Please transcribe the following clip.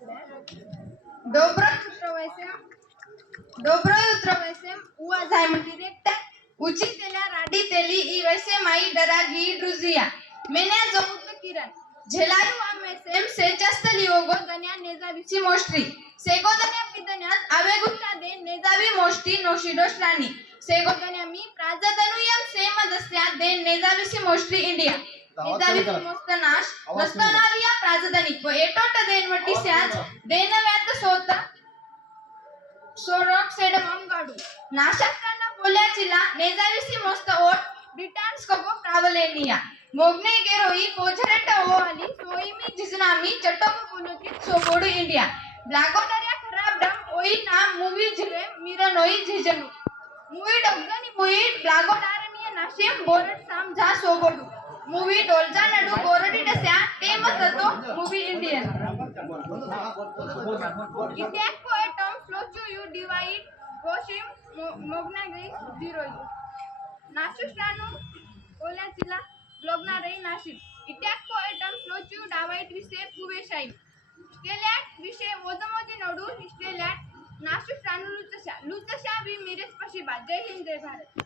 Dobro jutro Vaisem. Dobro jutro Vaisem. Uważajmy dyrektor. उचितेल्या राडीतेली ई वैसे माई डरागी ड्रुजिया मेन्या जमुत किरण झेलायू आमेसेम सेचस्तली ओगो दन्या नेजावीची मोष्ट्री सेगो दन्या पिदन्यात आवेगुत्ता दे नेजावी मोष्टी नोशिडोश्रानी सेगो दन्या मी प्राजदनुयम same दस्या दे नेजावीची मोष्ट्री India नेजावी मोस्तनाश वस्तनालिया प्राजदनी व एटोट देनवटी स्याज देनव्यात सोता सोरक सेडमम गाडू नाशकांना बोल्याचिला नेजाविसी मस्त ओट ब्रिटान्स कगो प्रावलेनिया मोगने गेरोई कोझरेट ओ आली सोईमी जिजनामी चटक बोलोती सोबोडू इंडिया ब्लागोदर्या खराब डम ओई नाम मूवी झिले मिरनोई झिजनु movie डगनी movie In that poet term, Flochu, you divide Goshim, Mognagri, zero. Nasustranu, Olatila, Glognare, Nasib. In that poet term, Flochu, divide Vise, Puveshai. Stelat, Vise, Vozamoji, Nodu, Stelat, Nasustranu, Lutasha. Lutasha, we made a special. Jai Hind, Jai Bharat.